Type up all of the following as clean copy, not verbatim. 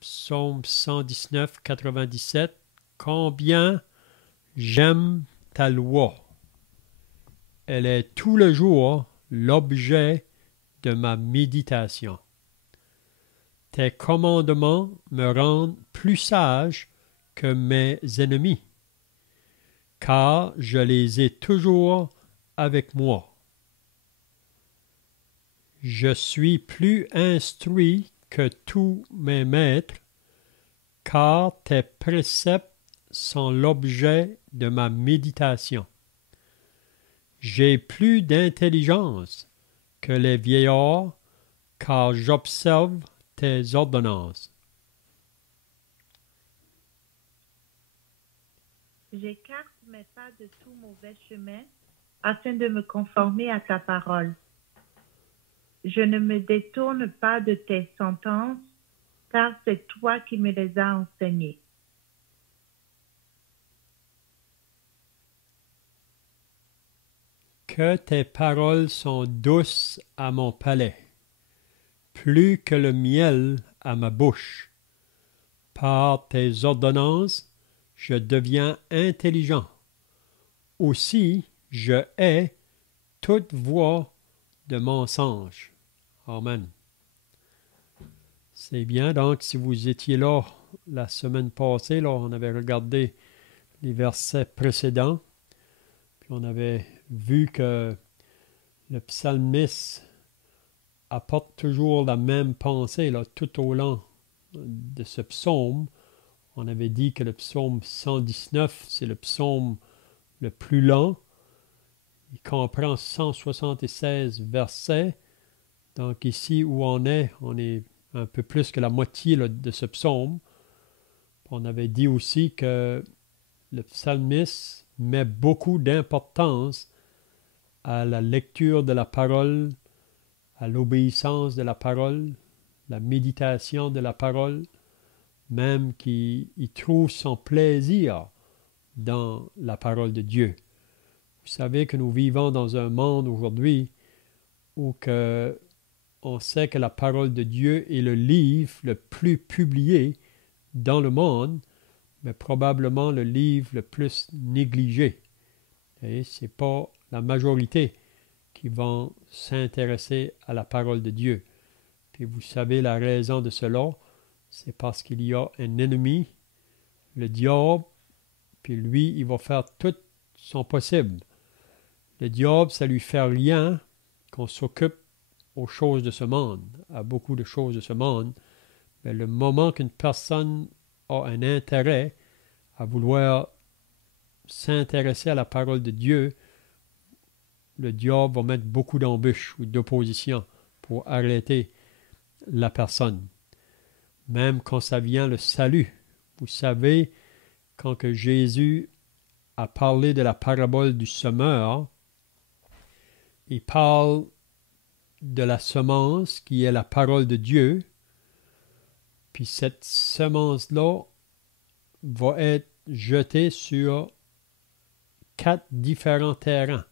Psaume 119, 97. Combien j'aime ta loi. Elle est tout le jour l'objet de ma méditation. Tes commandements me rendent plus sage que mes ennemis, car je les ai toujours avec moi. Je suis plus instruit que tous mes maîtres, car tes préceptes sont l'objet de ma méditation. J'ai plus d'intelligence que les vieillards, car j'observe tes ordonnances. J'écarte mes pas de tout mauvais chemin afin de me conformer à ta parole. Je ne me détourne pas de tes sentences, car c'est toi qui me les as enseignées. Que tes paroles sont douces à mon palais, plus que le miel à ma bouche. Par tes ordonnances, je deviens intelligent. Aussi, je hais toute voix de mensonge. Amen. C'est bien, donc, si vous étiez là la semaine passée, là, on avait regardé les versets précédents, puis on avait vu que le psalmiste apporte toujours la même pensée là, tout au long de ce psaume. On avait dit que le psaume 119, c'est le psaume le plus long. Il comprend 176 versets. Donc ici où on est un peu plus que la moitié là, de ce psaume. On avait dit aussi que le psalmiste met beaucoup d'importance à la lecture de la parole, à l'obéissance de la parole, la méditation de la parole, même qu'il trouve son plaisir dans la parole de Dieu. Vous savez que nous vivons dans un monde aujourd'hui où on sait que la parole de Dieu est le livre le plus publié dans le monde, mais probablement le livre le plus négligé. Et ce n'est pas la majorité qui vont s'intéresser à la parole de Dieu. Puis vous savez la raison de cela, c'est parce qu'il y a un ennemi, le diable, puis lui, il va faire tout son possible. Le diable, ça lui fait rien qu'on s'occupe aux choses de ce monde, à beaucoup de choses de ce monde. Mais le moment qu'une personne a un intérêt à vouloir s'intéresser à la parole de Dieu, le diable va mettre beaucoup d'embûches ou d'opposition pour arrêter la personne. Même quand ça vient le salut. Vous savez, quand que Jésus a parlé de la parabole du semeur, il parle de la semence qui est la parole de Dieu, puis cette semence-là va être jetée sur 4 différents terrains.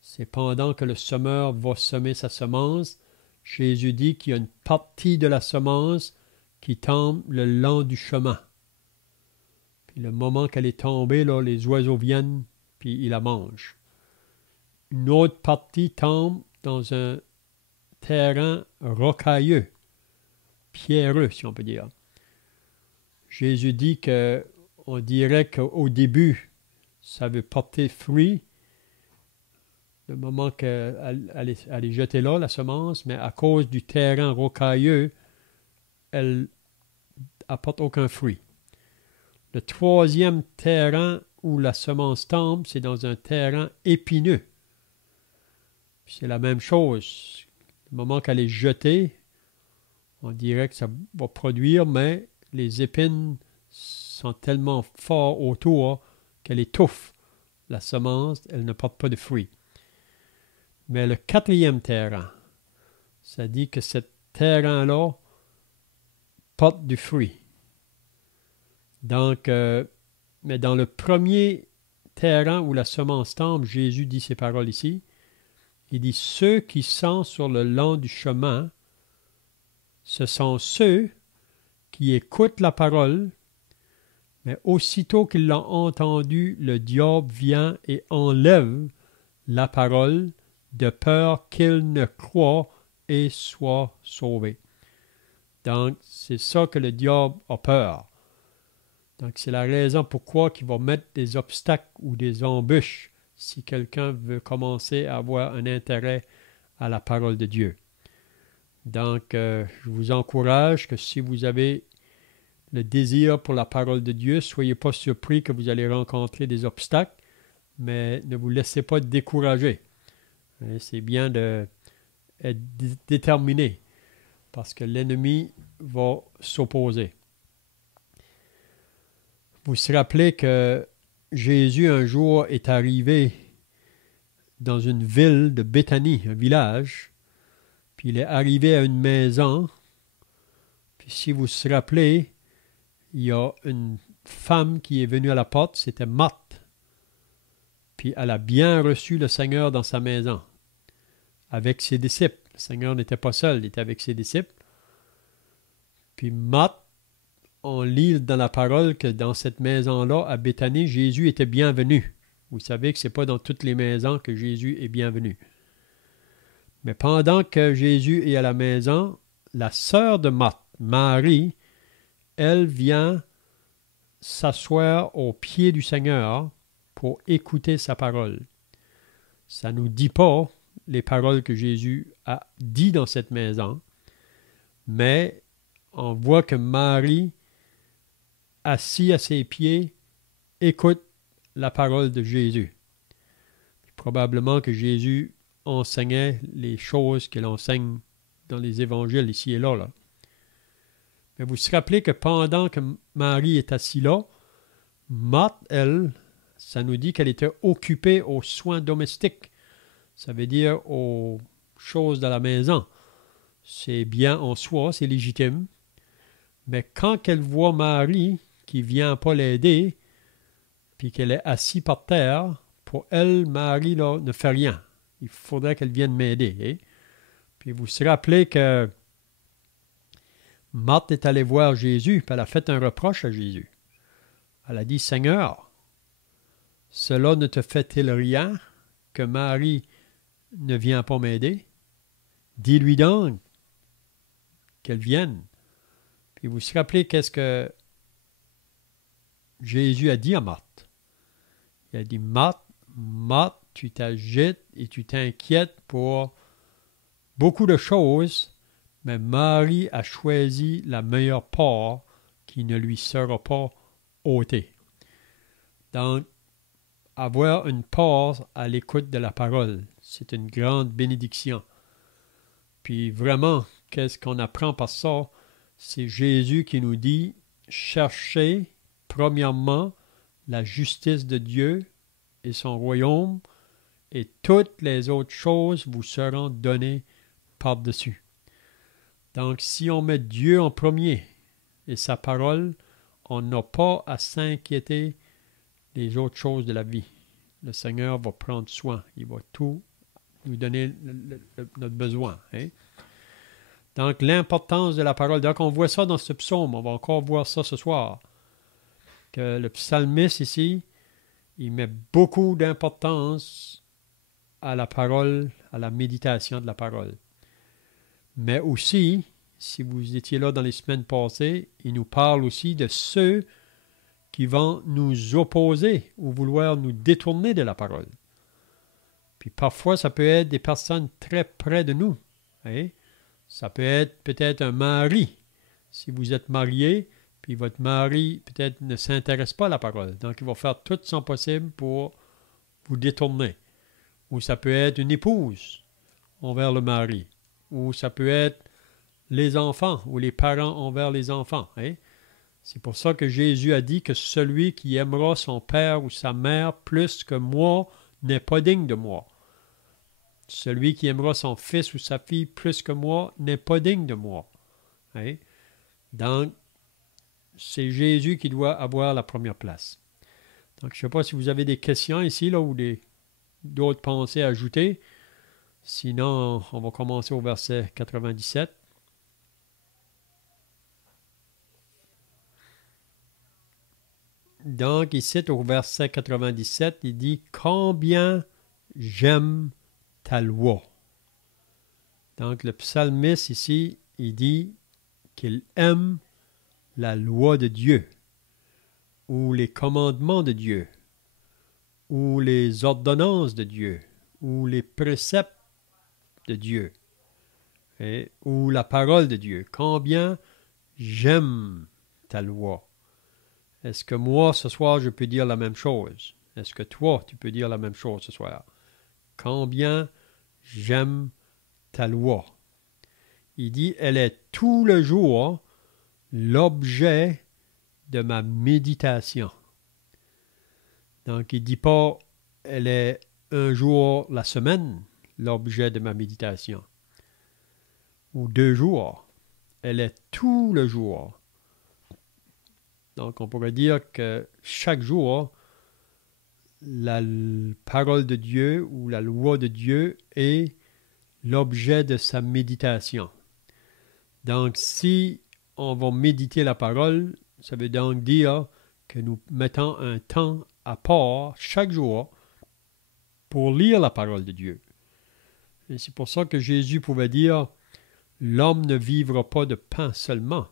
C'est pendant que le semeur va semer sa semence, Jésus dit qu'il y a une partie de la semence qui tombe le long du chemin. Puis le moment qu'elle est tombée, là, les oiseaux viennent, puis ils la mangent. Une autre partie tombe dans un terrain rocailleux, pierreux, si on peut dire. Jésus dit qu'on dirait qu'au début, ça veut porter fruit, le moment qu'elle est jetée là, la semence, mais à cause du terrain rocailleux, elle apporte aucun fruit. Le troisième terrain où la semence tombe, c'est dans un terrain épineux. C'est la même chose. Le moment qu'elle est jetée, on dirait que ça va produire, mais les épines sont tellement forts autour qu'elle étouffe la semence, elle ne porte pas de fruits. Mais le quatrième terrain, ça dit que ce terrain-là porte du fruit. Donc, mais dans le premier terrain où la semence tombe, Jésus dit ces paroles ici. Il dit, ceux qui sont sur le long du chemin, ce sont ceux qui écoute la parole, mais aussitôt qu'il l'a entendue, le diable vient et enlève la parole de peur qu'il ne croie et soit sauvé. Donc, c'est ça que le diable a peur. Donc, c'est la raison pourquoi il va mettre des obstacles ou des embûches si quelqu'un veut commencer à avoir un intérêt à la parole de Dieu. Donc, je vous encourage que si vous avez le désir pour la parole de Dieu, soyez pas surpris que vous allez rencontrer des obstacles, mais ne vous laissez pas décourager. C'est bien d'être déterminé parce que l'ennemi va s'opposer. Vous vous rappelez que Jésus un jour est arrivé dans une ville de Béthanie, un village, puis il est arrivé à une maison, puis si vous vous rappelez, il y a une femme qui est venue à la porte, c'était Marthe, puis elle a bien reçu le Seigneur dans sa maison, avec ses disciples. Le Seigneur n'était pas seul, il était avec ses disciples. Puis Marthe, on lit dans la parole que dans cette maison-là, à Béthanie, Jésus était bienvenu. Vous savez que ce n'est pas dans toutes les maisons que Jésus est bienvenu. Mais pendant que Jésus est à la maison, la sœur de Marthe, Marie, elle vient s'asseoir au pied du Seigneur pour écouter sa parole. Ça ne nous dit pas les paroles que Jésus a dit dans cette maison, mais on voit que Marie, assis à ses pieds, écoute la parole de Jésus. Probablement que Jésus enseignait les choses qu'il enseigne dans les évangiles ici et là. Mais vous vous rappelez que pendant que Marie est assise là, Marthe, elle, ça nous dit qu'elle était occupée aux soins domestiques. Ça veut dire aux choses de la maison. C'est bien en soi, c'est légitime. Mais quand elle voit Marie qui ne vient pas l'aider, puis qu'elle est assise par terre, pour elle, Marie là, ne fait rien. Il faudrait qu'elle vienne m'aider. Hein? Puis vous vous rappelez que Marthe est allée voir Jésus, puis elle a fait un reproche à Jésus. Elle a dit, « Seigneur, cela ne te fait-il rien que Marie ne vient pas m'aider? Dis-lui donc qu'elle vienne. » Puis vous vous rappelez qu'est-ce que Jésus a dit à Marthe? Il a dit, « Marthe, tu t'agites et tu t'inquiètes pour beaucoup de choses, mais Marie a choisi la meilleure part qui ne lui sera pas ôtée. » Donc, avoir une part à l'écoute de la parole, c'est une grande bénédiction. Puis vraiment, qu'est-ce qu'on apprend par ça? C'est Jésus qui nous dit, cherchez premièrement la justice de Dieu et son royaume, et toutes les autres choses vous seront données par-dessus. Donc, si on met Dieu en premier et sa parole, on n'a pas à s'inquiéter des autres choses de la vie. Le Seigneur va prendre soin. Il va tout nous donner notre besoin. Hein? Donc, l'importance de la parole. Donc, on voit ça dans ce psaume. On va encore voir ça ce soir. Que le psalmiste ici, il met beaucoup d'importance à la parole, à la méditation de la parole. Mais aussi, si vous étiez là dans les semaines passées, il nous parle aussi de ceux qui vont nous opposer ou vouloir nous détourner de la parole. Puis parfois, ça peut être des personnes très près de nous. Hein? Ça peut être peut-être un mari. Si vous êtes marié, puis votre mari peut-être ne s'intéresse pas à la parole. Donc, il va faire tout son possible pour vous détourner. Ou ça peut être une épouse envers le mari. Ou ça peut être les enfants ou les parents envers les enfants. Hein? C'est pour ça que Jésus a dit que celui qui aimera son père ou sa mère plus que moi n'est pas digne de moi. Celui qui aimera son fils ou sa fille plus que moi n'est pas digne de moi. Hein? Donc, c'est Jésus qui doit avoir la première place. Donc, je ne sais pas si vous avez des questions ici là, ou d'autres pensées à ajouter. Sinon, on va commencer au verset 97. Donc, ici, au verset 97, il dit « Combien j'aime ta loi ». Donc, le psalmiste ici, il dit qu'il aime la loi de Dieu, ou les commandements de Dieu, ou les ordonnances de Dieu, ou les préceptes de Dieu, ou la parole de Dieu. Combien j'aime ta loi. Est-ce que moi, ce soir, je peux dire la même chose? Est-ce que toi, tu peux dire la même chose ce soir? Combien j'aime ta loi. Il dit, elle est tout le jour l'objet de ma méditation. Donc, il ne dit pas, elle est un jour la semaine l'objet de ma méditation. Ou 2 jours. Elle est tout le jour. Donc, on pourrait dire que chaque jour, la parole de Dieu ou la loi de Dieu est l'objet de sa méditation. Donc, si on va méditer la parole, ça veut donc dire que nous mettons un temps à part chaque jour pour lire la parole de Dieu. Et c'est pour ça que Jésus pouvait dire « L'homme ne vivra pas de pain seulement,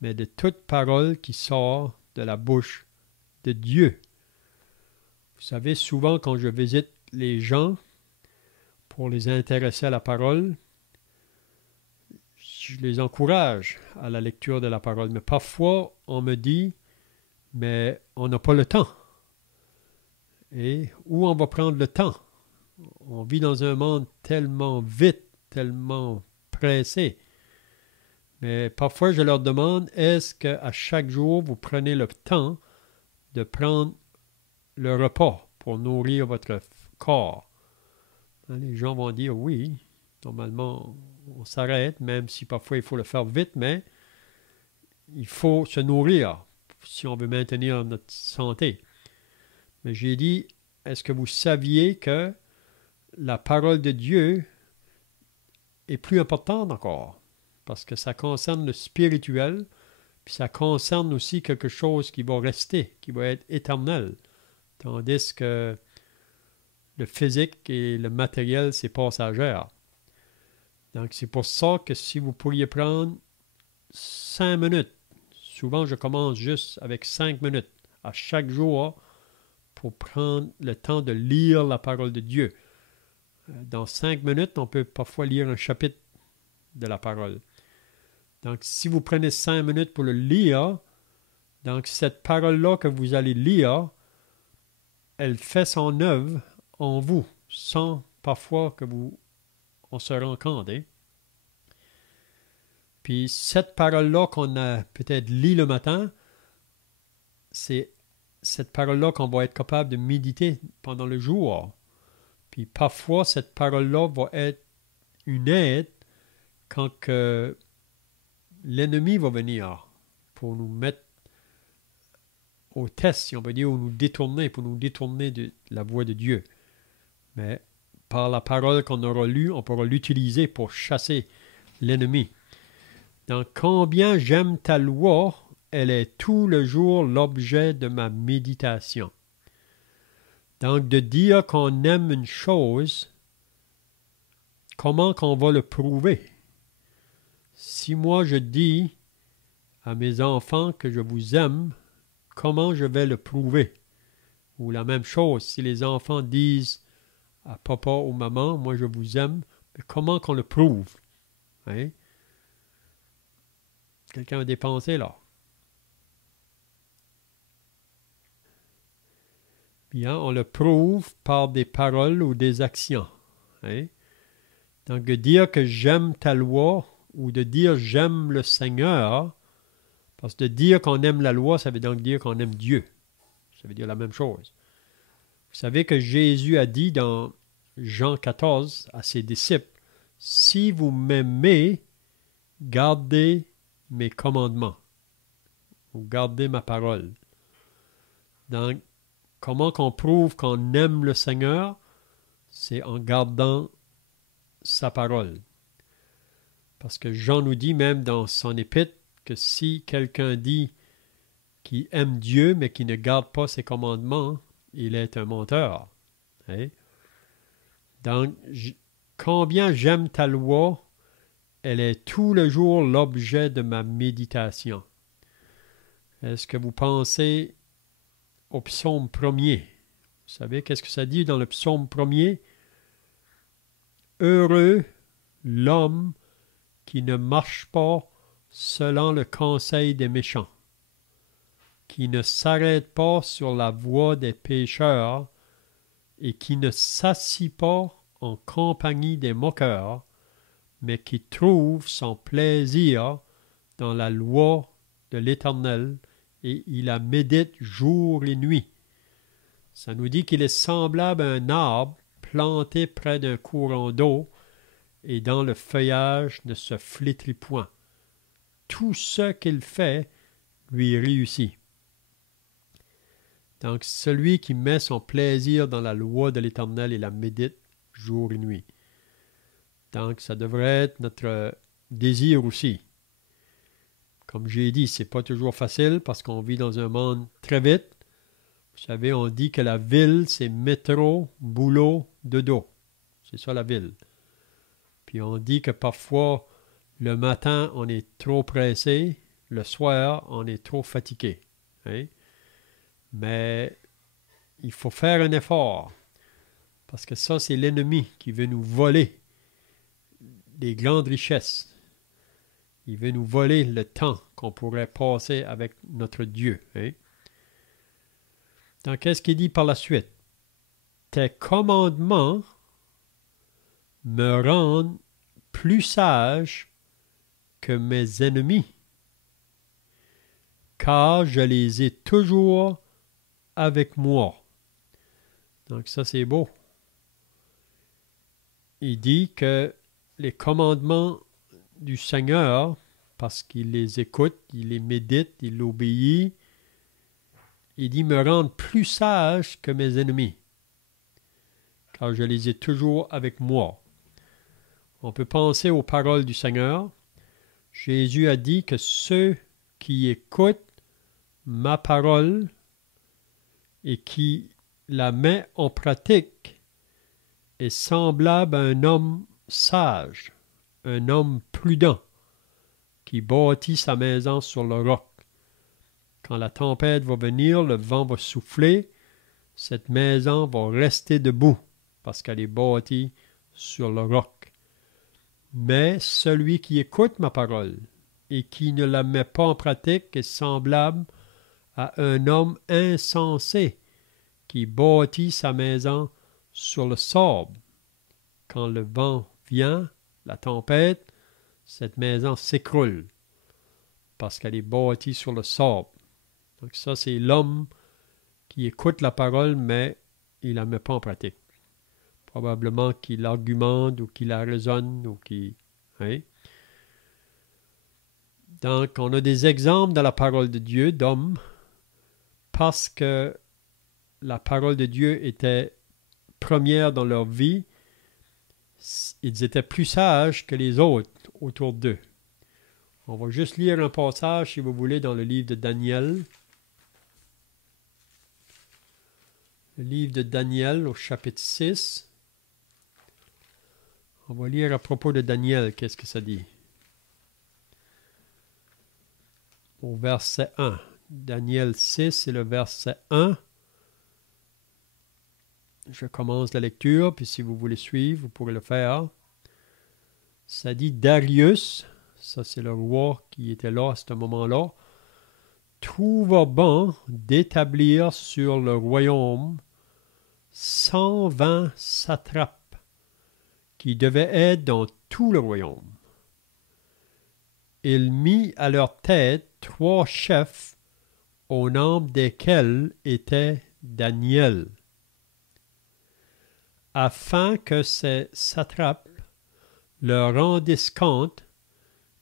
mais de toute parole qui sort de la bouche de Dieu. » Vous savez, souvent quand je visite les gens pour les intéresser à la parole, je les encourage à la lecture de la parole. Mais parfois, on me dit, mais on n'a pas le temps. Et où on va prendre le temps? On vit dans un monde tellement vite, tellement pressé. Mais parfois, je leur demande, est-ce qu'à chaque jour, vous prenez le temps de prendre le repas pour nourrir votre corps? Les gens vont dire oui. Normalement, on s'arrête, même si parfois il faut le faire vite, mais il faut se nourrir si on veut maintenir notre santé. Mais j'ai dit, est-ce que vous saviez que la parole de Dieu est plus importante encore? Parce que ça concerne le spirituel, puis ça concerne aussi quelque chose qui va rester, qui va être éternel. Tandis que le physique et le matériel, c'est passager. Donc, c'est pour ça que si vous pourriez prendre 5 minutes, souvent je commence juste avec 5 minutes à chaque jour pour prendre le temps de lire la parole de Dieu. Dans 5 minutes, on peut parfois lire un chapitre de la parole. Donc, si vous prenez 5 minutes pour le lire, donc cette parole-là que vous allez lire, elle fait son œuvre en vous, sans parfois que on se rend compte. Puis cette parole-là qu'on a peut-être lue le matin, c'est cette parole-là qu'on va être capable de méditer pendant le jour. Puis parfois, cette parole-là va être une aide quand que l'ennemi va venir pour nous mettre au test, si on veut dire, ou pour nous détourner de la voie de Dieu. Mais par la parole qu'on aura lue, on pourra l'utiliser pour chasser l'ennemi. Donc, combien j'aime ta loi, elle est tout le jour l'objet de ma méditation. Donc, de dire qu'on aime une chose, comment qu'on va le prouver? Si moi je dis à mes enfants que je vous aime, comment je vais le prouver? Ou la même chose, si les enfants disent à papa ou maman, moi je vous aime, mais comment qu'on le prouve? Hein? Quelqu'un a des pensées là? Bien, on le prouve par des paroles ou des actions. Hein? Donc, de dire que j'aime ta loi ou de dire j'aime le Seigneur, parce que de dire qu'on aime la loi, ça veut donc dire qu'on aime Dieu. Ça veut dire la même chose. Vous savez que Jésus a dit dans Jean 14 à ses disciples, « Si vous m'aimez, gardez mes commandements. » Ou gardez ma parole. Donc, comment qu'on prouve qu'on aime le Seigneur? C'est en gardant sa parole. Parce que Jean nous dit même dans son épître que si quelqu'un dit qui aime Dieu, mais qui ne garde pas ses commandements, il est un menteur. Hein? Donc, combien j'aime ta loi, elle est tout le jour l'objet de ma méditation. Est-ce que vous pensez au psaume 1er? Vous savez qu'est-ce que ça dit dans le psaume 1er? Heureux l'homme qui ne marche pas selon le conseil des méchants, qui ne s'arrête pas sur la voie des pécheurs et qui ne s'assit pas en compagnie des moqueurs, mais qui trouve son plaisir dans la loi de l'Éternel et il la médite jour et nuit. Ça nous dit qu'il est semblable à un arbre planté près d'un courant d'eau et dont le feuillage ne se flétrit point. Tout ce qu'il fait lui réussit. Donc, celui qui met son plaisir dans la loi de l'Éternel et la médite jour et nuit. Donc, ça devrait être notre désir aussi. Comme j'ai dit, c'est pas toujours facile parce qu'on vit dans un monde très vite. Vous savez, on dit que la ville, c'est métro, boulot, dodo. C'est ça la ville. Puis on dit que parfois, le matin, on est trop pressé. Le soir, on est trop fatigué. Hein? Mais il faut faire un effort. Parce que ça, c'est l'ennemi qui veut nous voler des grandes richesses. Il veut nous voler le temps qu'on pourrait passer avec notre Dieu. Hein? Donc, qu'est-ce qu'il dit par la suite? Tes commandements me rendent plus sage que mes ennemis, car je les ai toujours avec moi. Donc, ça, c'est beau. Il dit que les commandements du Seigneur, parce qu'il les écoute, il les médite, il l'obéit. Il dit me rendre plus sage que mes ennemis, car je les ai toujours avec moi. On peut penser aux paroles du Seigneur. Jésus a dit que ceux qui écoutent ma parole et qui la met en pratique est semblable à un homme sage, un homme prudent, qui bâtit sa maison sur le roc. Quand la tempête va venir, le vent va souffler, cette maison va rester debout parce qu'elle est bâtie sur le roc. Mais celui qui écoute ma parole et qui ne la met pas en pratique est semblable à un homme insensé qui bâtit sa maison sur le sable. Quand le vent vient, la tempête, cette maison s'écroule parce qu'elle est bâtie sur le sable. Donc ça, c'est l'homme qui écoute la parole, mais il ne la met pas en pratique. Probablement qu'il argumente ou qu'il la raisonne ou qu'il... Hein? Donc, on a des exemples dans la parole de Dieu d'hommes parce que la parole de Dieu était première dans leur vie. Ils étaient plus sages que les autres autour d'eux. On va juste lire un passage, si vous voulez, dans le livre de Daniel. Le livre de Daniel au chapitre 6. On va lire à propos de Daniel, qu'est-ce que ça dit. Au verset 1. Daniel 6, c'est le verset 1. Je commence la lecture, puis si vous voulez suivre, vous pourrez le faire. Ça dit Darius, ça c'est le roi qui était là à ce moment-là, trouva bon d'établir sur le royaume 120 satrapes qui devaient être dans tout le royaume. Il mit à leur tête 3 chefs, au nombre desquels était Daniel, afin que ces satrapes leur rendissent compte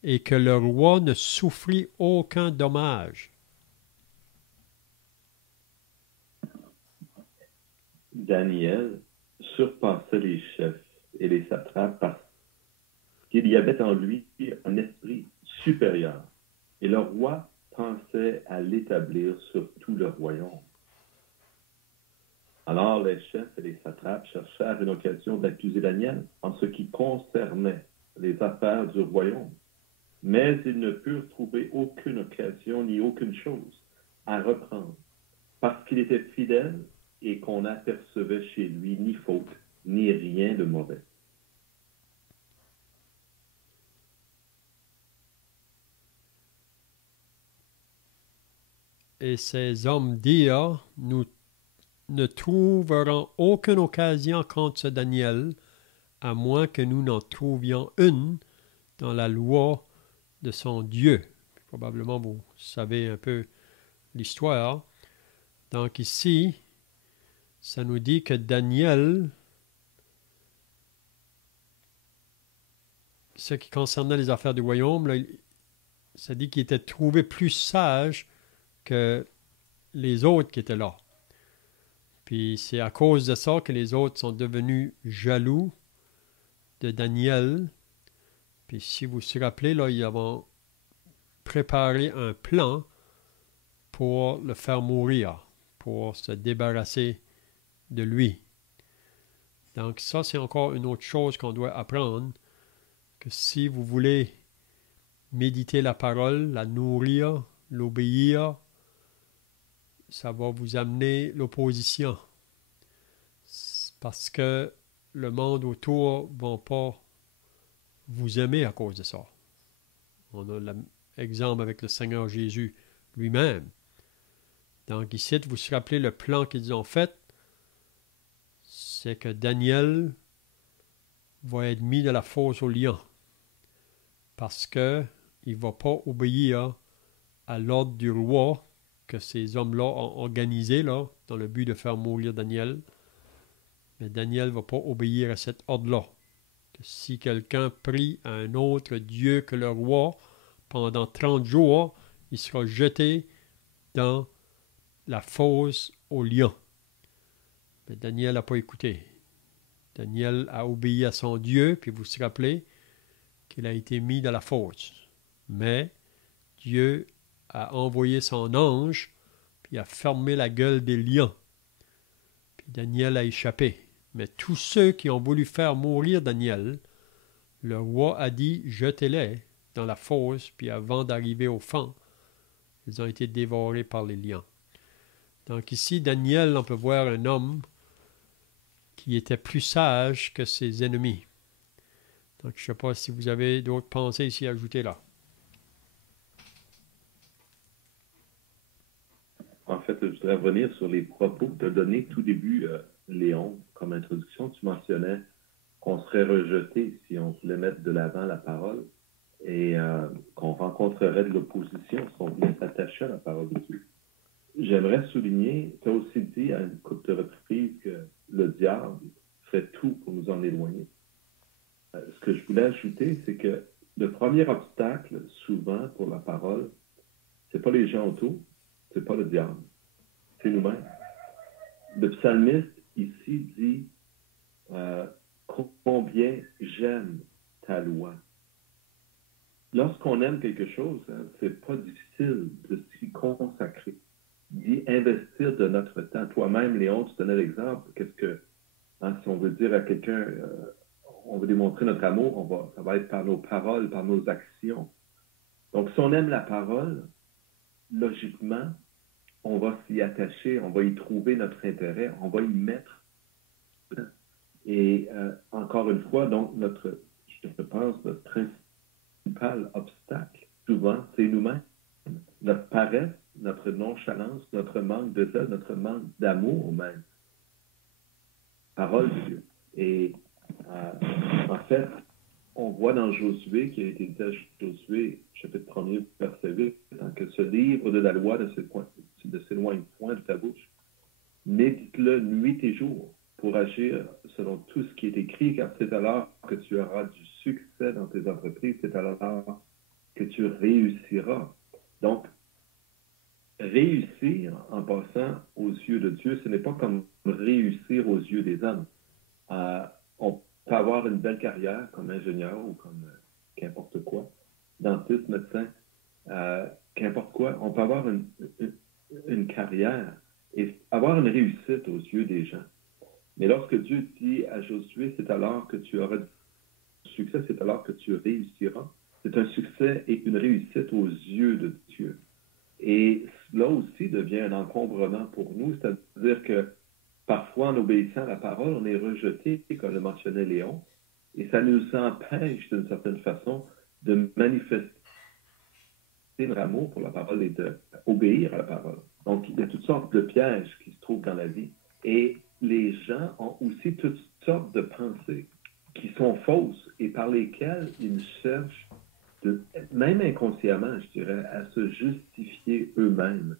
et que le roi ne souffrit aucun dommage. Daniel surpassait les chefs et les satrapes parce qu'il y avait en lui un esprit supérieur. Et le roi pensait à l'établir sur tout le royaume. Alors les chefs et les satrapes cherchèrent une occasion d'accuser Daniel en ce qui concernait les affaires du royaume. Mais ils ne purent trouver aucune occasion ni aucune chose à reprendre, parce qu'il était fidèle et qu'on n'apercevait chez lui ni faute, ni rien de mauvais. Et ces hommes dirent, nous ne trouverons aucune occasion contre ce Daniel, à moins que nous n'en trouvions une dans la loi de son Dieu. Probablement, vous savez un peu l'histoire. Donc ici, ça nous dit que Daniel, ce qui concernait les affaires du royaume, là, ça dit qu'il était trouvé plus sage que les autres qui étaient là. Puis c'est à cause de ça que les autres sont devenus jaloux de Daniel. Puis si vous vous rappelez, là, ils avaient préparé un plan pour le faire mourir, pour se débarrasser de lui. Donc ça, c'est encore une autre chose qu'on doit apprendre, que si vous voulez méditer la parole, la nourrir, l'obéir, ça va vous amener l'opposition. Parce que le monde autour ne va pas vous aimer à cause de ça. On a l'exemple avec le Seigneur Jésus lui-même. Donc ici, vous vous rappelez le plan qu'ils ont fait, c'est que Daniel va être mis dans la fosse aux lions parce qu'il ne va pas obéir à l'ordre du roi que ces hommes-là ont organisé là, dans le but de faire mourir Daniel. Mais Daniel ne va pas obéir à cet ordre-là. Que si quelqu'un prie à un autre Dieu que le roi, pendant 30 jours, il sera jeté dans la fosse aux lions. Mais Daniel n'a pas écouté. Daniel a obéi à son Dieu, puis vous vous rappelez qu'il a été mis dans la fosse. Mais Dieu a envoyé son ange, puis a fermé la gueule des lions. Puis Daniel a échappé. Mais tous ceux qui ont voulu faire mourir Daniel, le roi a dit, jetez-les dans la fosse, puis avant d'arriver au fond, ils ont été dévorés par les lions. Donc ici, Daniel, on peut voir un homme qui était plus sage que ses ennemis. Donc je ne sais pas si vous avez d'autres pensées ici à ajouter là. En fait, je voudrais revenir sur les propos que tu as donnés tout début, Léon, comme introduction. Tu mentionnais qu'on serait rejeté si on voulait mettre de l'avant la parole et qu'on rencontrerait de l'opposition si on voulait s'attacher à la parole de Dieu. J'aimerais souligner, tu as aussi dit à une couple de reprises que le diable ferait tout pour nous en éloigner. Ce que je voulais ajouter, c'est que le premier obstacle, souvent, pour la parole, c'est pas les gens autour, c'est pas le diable, c'est nous-mêmes. Le psalmiste, ici, dit combien j'aime ta loi. Lorsqu'on aime quelque chose, c'est pas difficile de s'y consacrer, d'y investir de notre temps. Toi-même, Léon, tu donnais l'exemple. Qu'est-ce que, si on veut dire à quelqu'un, on veut démontrer notre amour, ça va être par nos paroles, par nos actions. Donc, si on aime la parole, logiquement, on va s'y attacher, on va y trouver notre intérêt, on va y mettre. Et encore une fois, donc, je pense, notre principal obstacle, souvent, c'est nous-mêmes. Notre paresse, notre nonchalance, notre manque de zèle, notre manque d'amour même. Parole de Dieu. Et en fait, on voit dans Josué, qui a été dit à Josué, chapitre 1er, verset 8, que ce livre de la loi ne s'éloigne point de ta bouche. Médite-le nuit et jour pour agir selon tout ce qui est écrit, car c'est alors que tu auras du succès dans tes entreprises, c'est alors que tu réussiras. Donc, réussir en passant aux yeux de Dieu, ce n'est pas comme réussir aux yeux des hommes. On peut avoir une belle carrière comme ingénieur ou comme qu'importe quoi, dentiste, médecin, qu'importe quoi, on peut avoir une carrière et avoir une réussite aux yeux des gens. Mais lorsque Dieu dit à Josué, c'est alors que tu auras du succès, c'est alors que tu réussiras, c'est un succès et une réussite aux yeux de Dieu. Et cela aussi devient un encombrement pour nous, c'est-à-dire que parfois, en obéissant à la parole, on est rejeté, comme le mentionnait Léon, et ça nous empêche, d'une certaine façon, de manifester notre amour pour la parole et d'obéir à la parole. Donc, il y a toutes sortes de pièges qui se trouvent dans la vie. Et les gens ont aussi toutes sortes de pensées qui sont fausses et par lesquelles ils cherchent, même inconsciemment, je dirais, à se justifier eux-mêmes,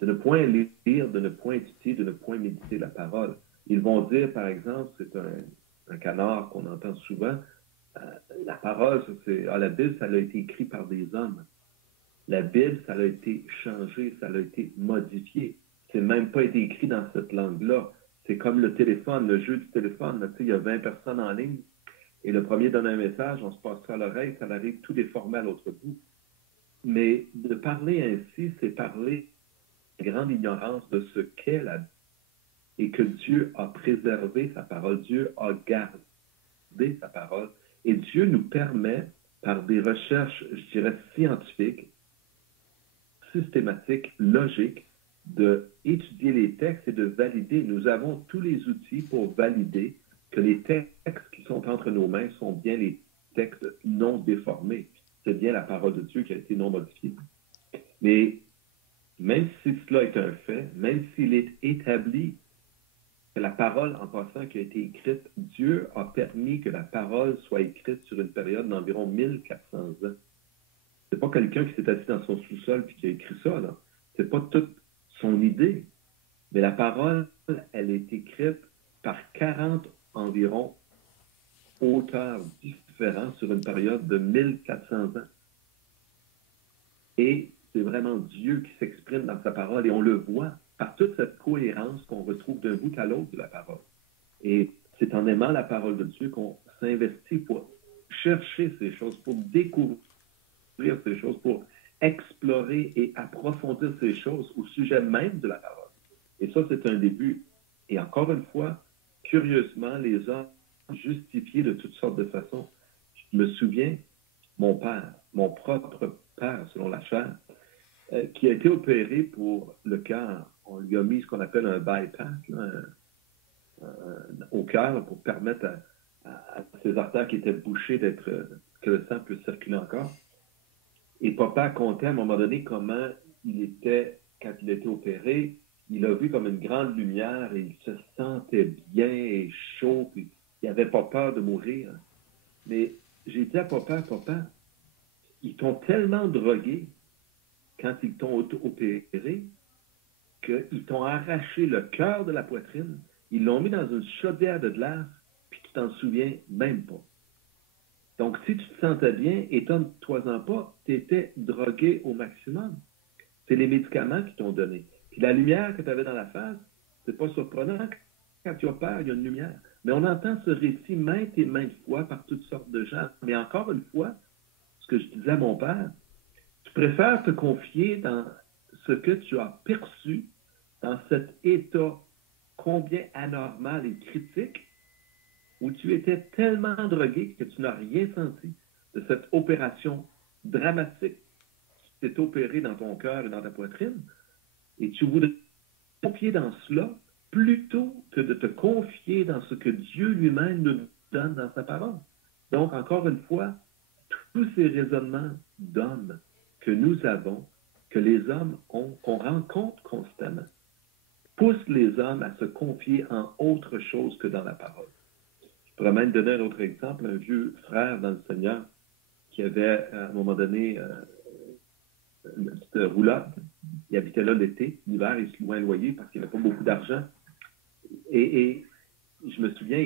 de ne point lire, de ne point étudier, de ne point méditer la parole. Ils vont dire, par exemple, c'est un canard qu'on entend souvent, la parole, la Bible, ça a été écrit par des hommes. La Bible, ça a été changé, ça a été modifié. C'est même pas été écrit dans cette langue-là. C'est comme le téléphone, le jeu du téléphone. Là, il y a 20 personnes en ligne et le premier donne un message, on se passe ça à l'oreille, ça arrive tout déformé à l'autre bout. Mais de parler ainsi, c'est parler de grande ignorance de ce qu'est la Bible et que Dieu a préservé sa parole, Dieu a gardé sa parole et Dieu nous permet, par des recherches, je dirais, scientifiques, systématique, logique, d'étudier les textes et de valider. Nous avons tous les outils pour valider que les textes qui sont entre nos mains sont bien les textes non déformés. C'est bien la parole de Dieu qui a été non modifiée. Mais même si cela est un fait, même s'il est établi que la parole, en passant, qui a été écrite, Dieu a permis que la parole soit écrite sur une période d'environ 1400 ans. C'est pas quelqu'un qui s'est assis dans son sous-sol et qui a écrit ça, là. C'est pas toute son idée. Mais la parole, elle est écrite par 40 environ auteurs différents sur une période de 1400 ans. Et c'est vraiment Dieu qui s'exprime dans sa parole et on le voit par toute cette cohérence qu'on retrouve d'un bout à l'autre de la parole. Et c'est en aimant la parole de Dieu qu'on s'investit pour chercher ces choses, pour découvrir ces choses, pour explorer et approfondir ces choses au sujet même de la parole. Et ça, c'est un début. Et encore une fois, curieusement, les hommes justifiés de toutes sortes de façons. Je me souviens, mon père, mon propre père, selon la chair, qui a été opéré pour le cœur. On lui a mis ce qu'on appelle un bypass là, au cœur pour permettre à ces artères qui étaient bouchées que le sang puisse circuler encore. Et papa contait à un moment donné comment il était, quand il a été opéré, il a vu comme une grande lumière et il se sentait bien et chaud, puis il n'avait pas peur de mourir. Mais j'ai dit à papa, ils t'ont tellement drogué quand ils t'ont opéré qu'ils t'ont arraché le cœur de la poitrine, ils l'ont mis dans une chaudière de glace, puis tu t'en souviens même pas. Donc, si tu te sentais bien, étonne-toi-en pas, tu étais drogué au maximum. C'est les médicaments qui t'ont donné. Puis la lumière que tu avais dans la face, c'est pas surprenant. Quand tu as peur, il y a une lumière. Mais on entend ce récit maintes et maintes fois par toutes sortes de gens. Mais encore une fois, ce que je disais à mon père, tu préfères te confier dans ce que tu as perçu, dans cet état combien anormal et critique, où tu étais tellement drogué que tu n'as rien senti de cette opération dramatique qui s'est opérée dans ton cœur et dans ta poitrine, et tu voudrais te confier dans cela plutôt que de te confier dans ce que Dieu lui-même nous donne dans sa parole. Donc, encore une fois, tous ces raisonnements d'hommes que nous avons, que les hommes ont, qu'on rencontre constamment, poussent les hommes à se confier en autre chose que dans la parole. Je pourrais même donner un autre exemple, un vieux frère dans le Seigneur qui avait, à un moment donné, une petite roulotte. Il habitait là l'été. L'hiver, il se louait un loyer parce qu'il n'avait pas beaucoup d'argent. Et je me souviens,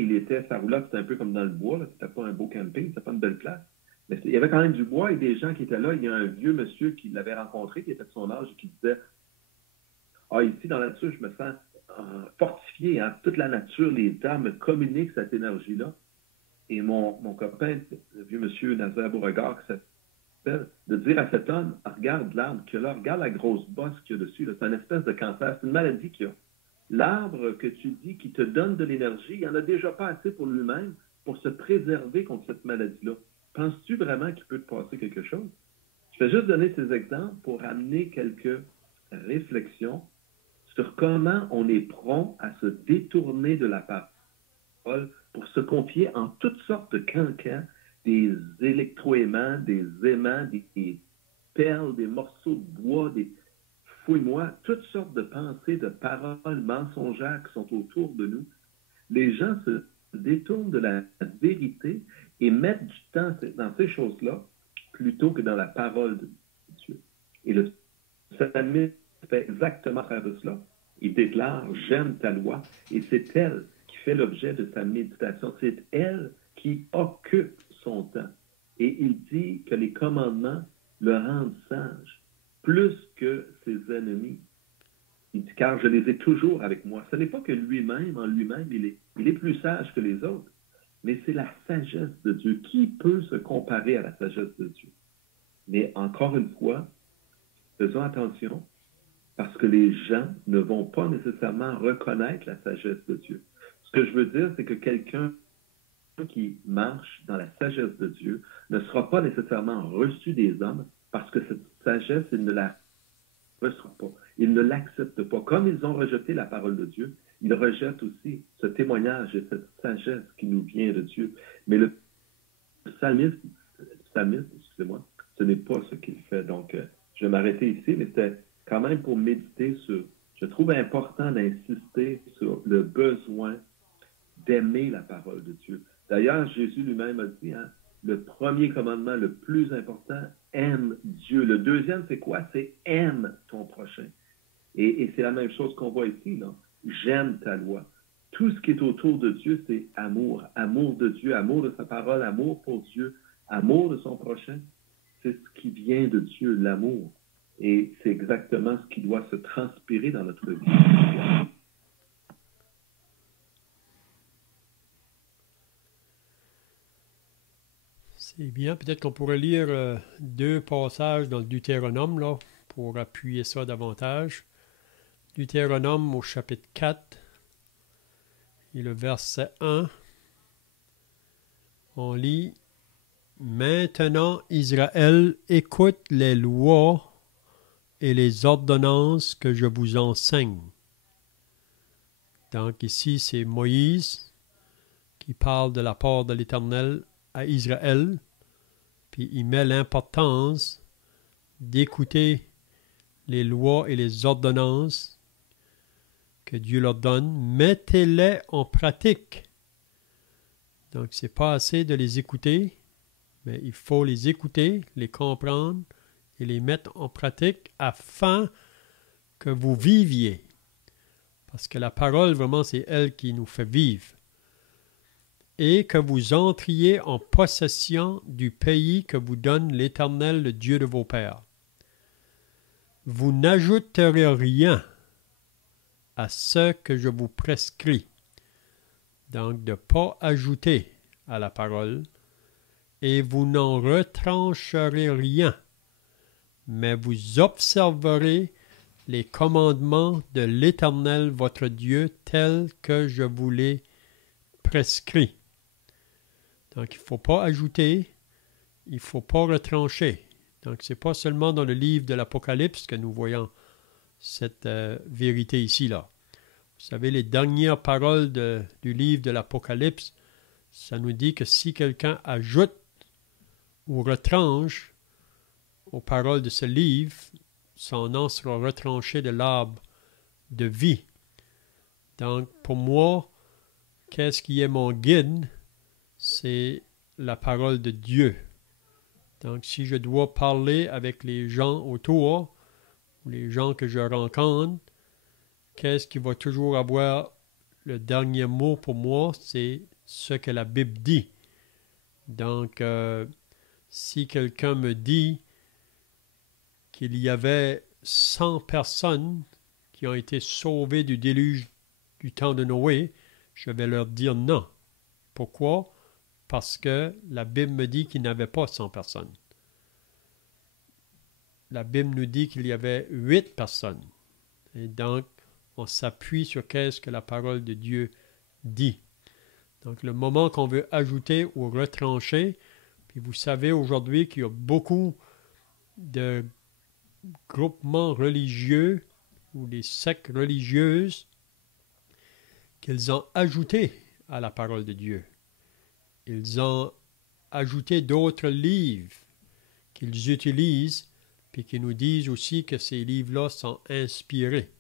sa roulotte, c'était un peu comme dans le bois. C'était pas un beau camping, c'était pas une belle place. Mais il y avait quand même du bois et des gens qui étaient là. Il y a un vieux monsieur qui l'avait rencontré, qui était de son âge, et qui disait « Ah, ici, dans la nature, je me sens fortifié. Hein? Toute la nature, les âmes me communiquent cette énergie-là. » Et mon copain, le vieux monsieur Nazaire Beauregard, de dire à cet homme, regarde l'arbre qu'il y a là, regarde la grosse bosse qu'il y a dessus, c'est une espèce de cancer, c'est une maladie qu'il y a. L'arbre que tu dis qui te donne de l'énergie, il n'y en a déjà pas assez pour lui-même pour se préserver contre cette maladie-là. Penses-tu vraiment qu'il peut te passer quelque chose? Je vais juste donner ces exemples pour amener quelques réflexions sur comment on est prompt à se détourner de la parole pour se confier en toutes sortes de cancans, des électroaimants, des aimants, des perles, des morceaux de bois, des fouille-moi, toutes sortes de pensées, de paroles mensongères qui sont autour de nous. Les gens se détournent de la vérité et mettent du temps dans ces choses-là plutôt que dans la parole de Dieu. Et le psalmiste fait exactement faire de cela. Il déclare « J'aime ta loi » et c'est elle qui fait l'objet de sa méditation. C'est elle qui occupe son temps. Et il dit que les commandements le rendent sage, plus que ses ennemis. Il dit « Car je les ai toujours avec moi ». Ce n'est pas que lui-même, en lui-même, il est plus sage que les autres, mais c'est la sagesse de Dieu. Qui peut se comparer à la sagesse de Dieu? Mais encore une fois, faisons attention, parce que les gens ne vont pas nécessairement reconnaître la sagesse de Dieu. Ce que je veux dire, c'est que quelqu'un qui marche dans la sagesse de Dieu ne sera pas nécessairement reçu des hommes parce que cette sagesse, il ne la reçoit pas. Il ne l'accepte pas. Comme ils ont rejeté la parole de Dieu, ils rejettent aussi ce témoignage et cette sagesse qui nous vient de Dieu. Mais le psalmiste, excusez-moi, ce n'est pas ce qu'il fait. Donc, je vais m'arrêter ici, mais c'était quand même pour méditer sur... Je trouve important d'insister sur le besoin d'aimer la parole de Dieu. D'ailleurs, Jésus lui-même a dit, hein, le premier commandement, le plus important, aime Dieu. Le deuxième, c'est quoi? C'est aime ton prochain. Et c'est la même chose qu'on voit ici, là. J'aime ta loi. Tout ce qui est autour de Dieu, c'est amour. Amour de Dieu, amour de sa parole, amour pour Dieu, amour de son prochain. C'est ce qui vient de Dieu, l'amour. Et c'est exactement ce qui doit se transpirer dans notre vie. C'est bien. Peut-être qu'on pourrait lire deux passages dans le Deutéronome là, pour appuyer ça davantage. Deutéronome au chapitre 4 et le verset 1. On lit « Maintenant, Israël, écoute les lois et les ordonnances que je vous enseigne. » Donc ici, c'est Moïse qui parle de la part de l'Éternel à Israël, puis il met l'importance d'écouter les lois et les ordonnances que Dieu leur donne. Mettez-les en pratique. Donc, c'est pas assez de les écouter, mais il faut les écouter, les comprendre et les mettre en pratique afin que vous viviez. Parce que la parole, vraiment, c'est elle qui nous fait vivre. Et que vous entriez en possession du pays que vous donne l'Éternel, le Dieu de vos pères. Vous n'ajouterez rien à ce que je vous prescris. Donc, de ne pas ajouter à la parole, et vous n'en retrancherez rien, mais vous observerez les commandements de l'Éternel, votre Dieu, tels que je vous les prescris. Donc, il ne faut pas ajouter, il ne faut pas retrancher. Donc, ce n'est pas seulement dans le livre de l'Apocalypse que nous voyons cette vérité ici-là. Vous savez, les dernières paroles du livre de l'Apocalypse, ça nous dit que si quelqu'un ajoute ou retranche aux paroles de ce livre, son nom sera retranché de l'arbre de vie. Donc, pour moi, qu'est-ce qui est mon guide? C'est la parole de Dieu. Donc, si je dois parler avec les gens autour, ou les gens que je rencontre, qu'est-ce qui va toujours avoir le dernier mot pour moi? C'est ce que la Bible dit. Donc, si quelqu'un me dit qu'il y avait 100 personnes qui ont été sauvées du déluge du temps de Noé, je vais leur dire non. Pourquoi? Parce que la Bible me dit qu'il n'y avait pas 100 personnes. la Bible nous dit qu'il y avait 8 personnes. Et donc, on s'appuie sur qu'est-ce que la parole de Dieu dit. Donc, le moment qu'on veut ajouter ou retrancher, puis vous savez aujourd'hui qu'il y a beaucoup de groupements religieux ou des sectes religieuses qu'ils ont ajouté à la parole de Dieu. Ils ont ajouté d'autres livres qu'ils utilisent, puis qui nous disent aussi que ces livres-là sont inspirés.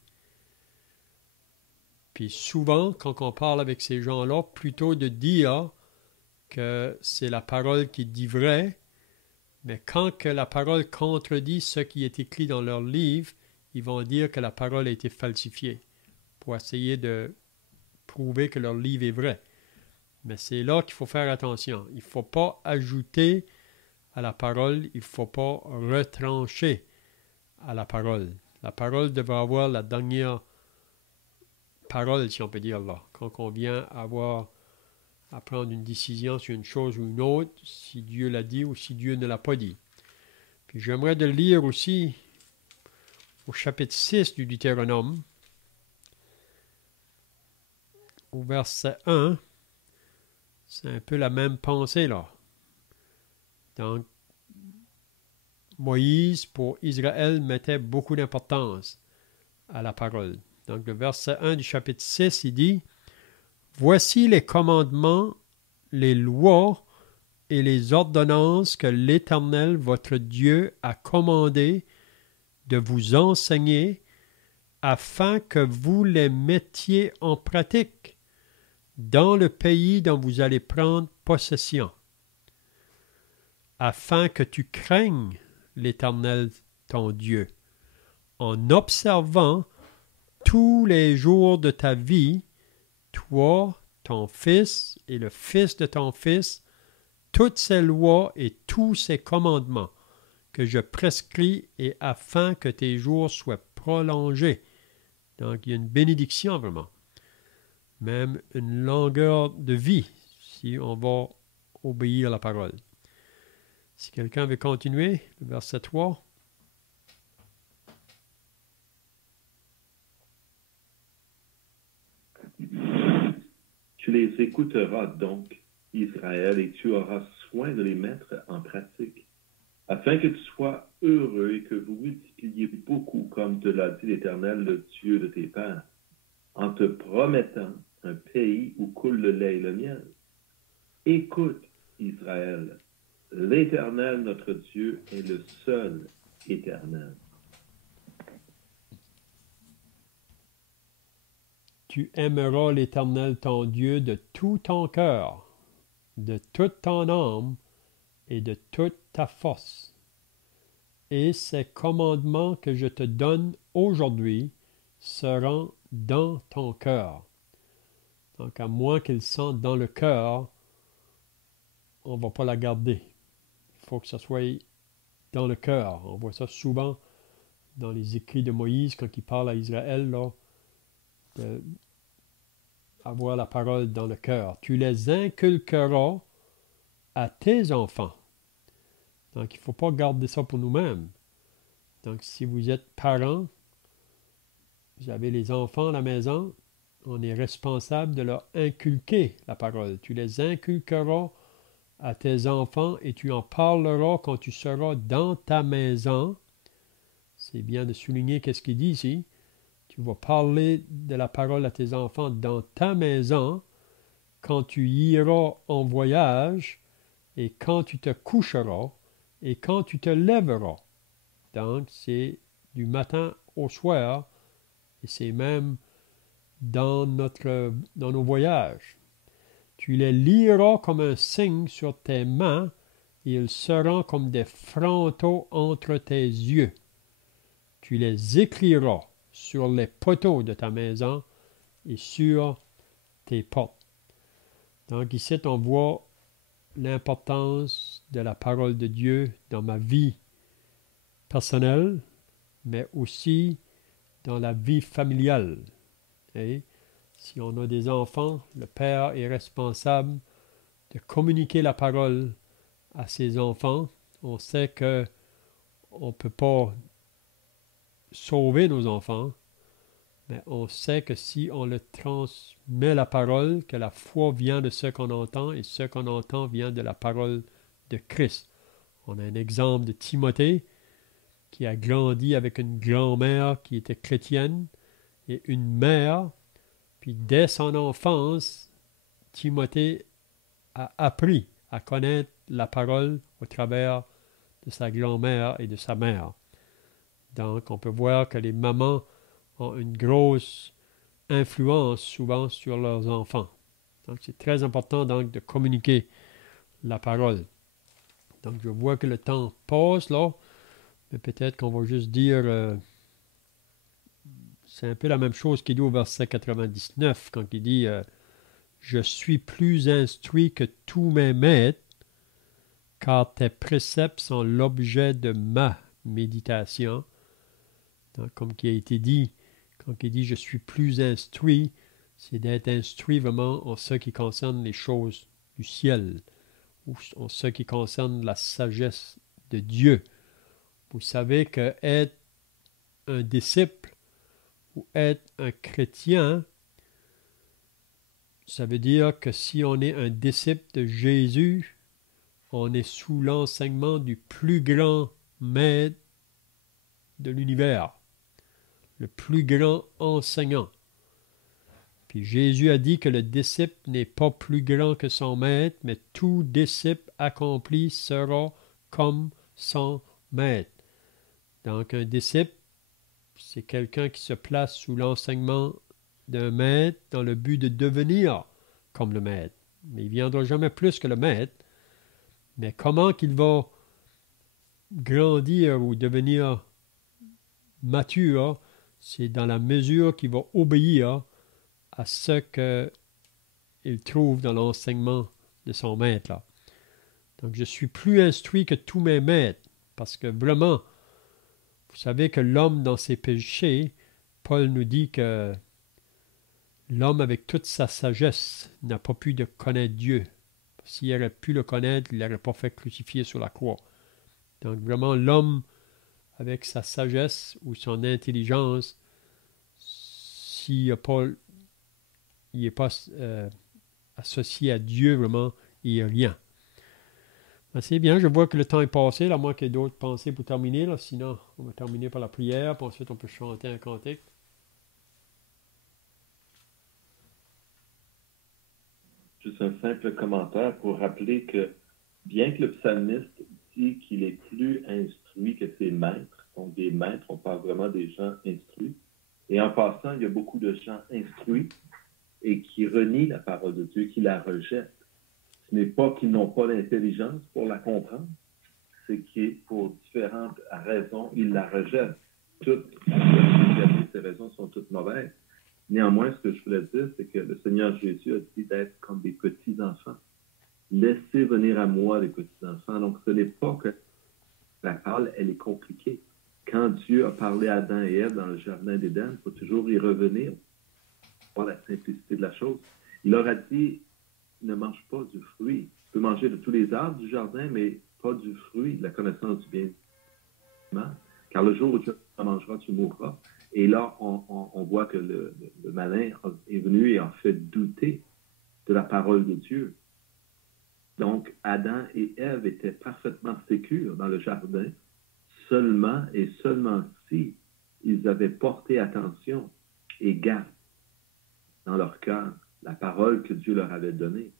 Puis souvent, quand on parle avec ces gens-là, plutôt de dire que c'est la parole qui dit vrai, mais quand que la parole contredit ce qui est écrit dans leur livre, ils vont dire que la parole a été falsifiée pour essayer de prouver que leur livre est vrai. Mais c'est là qu'il faut faire attention. Il ne faut pas ajouter à la parole, il ne faut pas retrancher à la parole. La parole devrait avoir la dernière parole, si on peut dire là. Quand on vient à prendre une décision sur une chose ou une autre, si Dieu l'a dit ou si Dieu ne l'a pas dit. Puis j'aimerais de lire aussi au chapitre 6 du Deutéronome, au verset 1, c'est un peu la même pensée là. Donc, Moïse, pour Israël, mettait beaucoup d'importance à la parole. Donc, le verset 1 du chapitre 6, il dit « Voici les commandements, les lois et les ordonnances que l'Éternel, votre Dieu, a commandé de vous enseigner afin que vous les mettiez en pratique dans le pays dont vous allez prendre possession, afin que tu craignes l'Éternel ton Dieu, en observant tous les jours de ta vie, toi, ton fils et le fils de ton fils, toutes ces lois et tous ces commandements que je prescris et afin que tes jours soient prolongés. » Donc, il y a une bénédiction vraiment. Même une longueur de vie si on va obéir à la parole. Si quelqu'un veut continuer, le verset 3. Tu les écouteras donc, Israël, et tu auras soin de les mettre en pratique, afin que tu sois heureux et que vous multipliez beaucoup, comme te l'a dit l'Éternel, le Dieu de tes pères, en te promettant un pays où coule le lait et le miel. Écoute, Israël, l'Éternel, notre Dieu, est le seul éternel. Tu aimeras l'Éternel ton Dieu de tout ton cœur, de toute ton âme et de toute ta force. Et ces commandements que je te donne aujourd'hui seront dans ton cœur. Donc, à moins qu'ils sont dans le cœur, on ne va pas la garder. Il faut que ça soit dans le cœur. On voit ça souvent dans les écrits de Moïse, quand il parle à Israël, là, avoir la parole dans le cœur. Tu les inculqueras à tes enfants. Donc, il ne faut pas garder ça pour nous-mêmes. Donc, si vous êtes parents, vous avez les enfants à la maison, on est responsable de leur inculquer la parole. Tu les inculqueras à tes enfants et tu en parleras quand tu seras dans ta maison. C'est bien de souligner qu'est-ce qu'il dit ici. Tu vas parler de la parole à tes enfants dans ta maison, quand tu iras en voyage, et quand tu te coucheras, et quand tu te lèveras. Donc, c'est du matin au soir, et c'est même dans nos voyages. Tu les liras comme un signe sur tes mains, et ils seront comme des frontaux entre tes yeux. Tu les écriras sur les poteaux de ta maison et sur tes portes. Donc ici, on voit l'importance de la parole de Dieu dans ma vie personnelle, mais aussi dans la vie familiale. Et si on a des enfants, le père est responsable de communiquer la parole à ses enfants. On sait que on ne peut pas sauver nos enfants, mais on sait que si on le transmet la parole, que la foi vient de ce qu'on entend et ce qu'on entend vient de la parole de Christ. On a un exemple de Timothée qui a grandi avec une grand-mère qui était chrétienne et une mère. Puis dès son enfance, Timothée a appris à connaître la parole au travers de sa grand-mère et de sa mère. Donc, on peut voir que les mamans ont une grosse influence souvent sur leurs enfants. Donc, c'est très important donc de communiquer la parole. Donc, je vois que le temps passe là, mais peut-être qu'on va juste dire, c'est un peu la même chose qu'il dit au verset 99, quand il dit je suis plus instruit que tous mes maîtres, car tes préceptes sont l'objet de ma méditation. Donc, comme qui a été dit, quand il dit je suis plus instruit, c'est d'être instruit vraiment en ce qui concerne les choses du ciel, ou en ce qui concerne la sagesse de Dieu. Vous savez que être un disciple ou être un chrétien, ça veut dire que si on est un disciple de Jésus, on est sous l'enseignement du plus grand maître de l'univers, le plus grand enseignant. Puis Jésus a dit que le disciple n'est pas plus grand que son maître, mais tout disciple accompli sera comme son maître. Donc un disciple, c'est quelqu'un qui se place sous l'enseignement d'un maître dans le but de devenir comme le maître. Mais il ne viendra jamais plus que le maître. Mais comment qu'il va grandir ou devenir mature, c'est dans la mesure qu'il va obéir à ce qu'il trouve dans l'enseignement de son maître. Là. Donc, je suis plus instruit que tous mes maîtres, parce que vraiment, vous savez que l'homme dans ses péchés, Paul nous dit que l'homme avec toute sa sagesse n'a pas pu de connaître Dieu. S'il aurait pu le connaître, il n'aurait pas fait crucifier sur la croix. Donc vraiment, l'homme avec sa sagesse ou son intelligence, s'il n'est pas associé à Dieu, vraiment, il n'y a rien. Ben, c'est bien, je vois que le temps est passé, là, à moins qu'il y ait d'autres pensées pour terminer. Là. Sinon, on va terminer par la prière, puis ensuite on peut chanter un cantique. Juste un simple commentaire pour rappeler que bien que le psalmiste dit qu'il est plus instruit que ses maîtres, donc des maîtres, on parle vraiment des gens instruits, et en passant, il y a beaucoup de gens instruits et qui renient la parole de Dieu, qui la rejettent. Ce n'est pas qu'ils n'ont pas l'intelligence pour la comprendre, c'est que pour différentes raisons, ils la rejettent. Ces raisons sont toutes mauvaises. Néanmoins, ce que je voulais dire, c'est que le Seigneur Jésus a dit d'être comme des petits-enfants. Laissez venir à moi les petits-enfants. Donc, ce n'est pas que la parole, elle est compliquée. Quand Dieu a parlé à Adam et Ève dans le jardin d'Éden, il faut toujours y revenir pour la simplicité de la chose. Il leur a dit, ne mange pas du fruit. Tu peux manger de tous les arbres du jardin, mais pas du fruit de la connaissance du bien et du mal. Car le jour où tu en mangeras, tu mourras. Et là, on voit que le malin est venu et a fait douter de la parole de Dieu. Donc, Adam et Ève étaient parfaitement sécures dans le jardin, seulement et seulement si ils avaient porté attention et gardé dans leur cœur la parole que Dieu leur avait donnée.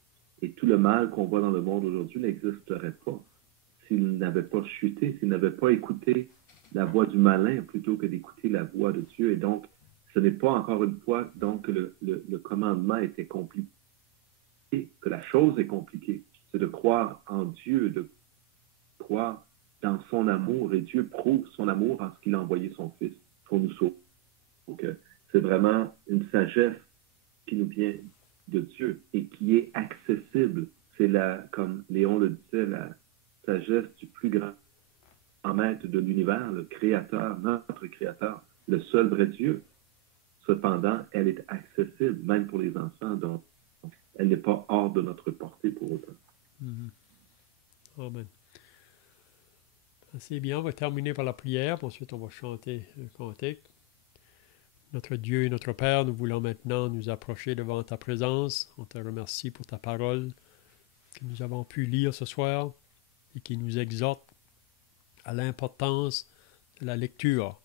Et tout le mal qu'on voit dans le monde aujourd'hui n'existerait pas s'ils n'avaient pas chuté, s'ils n'avaient pas écouté la voix du malin plutôt que d'écouter la voix de Dieu. Et donc, ce n'est pas encore une fois donc que le commandement était compliqué, que la chose est compliquée. C'est de croire en Dieu, de croire dans son amour. Et Dieu prouve son amour en ce qu'il a envoyé son Fils pour nous sauver. Donc, c'est vraiment une sagesse qui nous vient de Dieu et qui est accessible. C'est comme Léon le disait, la sagesse du plus grand maître de l'univers, le Créateur, notre Créateur, le seul vrai Dieu. Cependant, elle est accessible, même pour les enfants, donc elle n'est pas hors de notre portée pour autant. Mm-hmm. Amen. C'est bien, on va terminer par la prière, puis ensuite on va chanter un cantique. Notre Dieu et notre Père, nous voulons maintenant nous approcher devant ta présence. On te remercie pour ta parole que nous avons pu lire ce soir et qui nous exhorte à l'importance de la lecture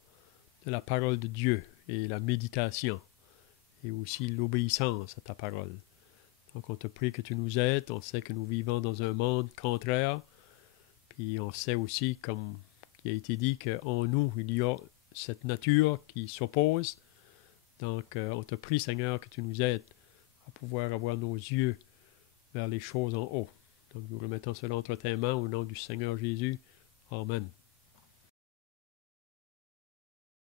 de la parole de Dieu et la méditation et aussi l'obéissance à ta parole. Donc on te prie que tu nous aides. On sait que nous vivons dans un monde contraire, puis on sait aussi, comme il a été dit, qu'en nous, il y a cette nature qui s'oppose. Donc on te prie, Seigneur, que tu nous aides à pouvoir avoir nos yeux vers les choses en haut. Donc nous remettons cela entre tes mains au nom du Seigneur Jésus. Amen.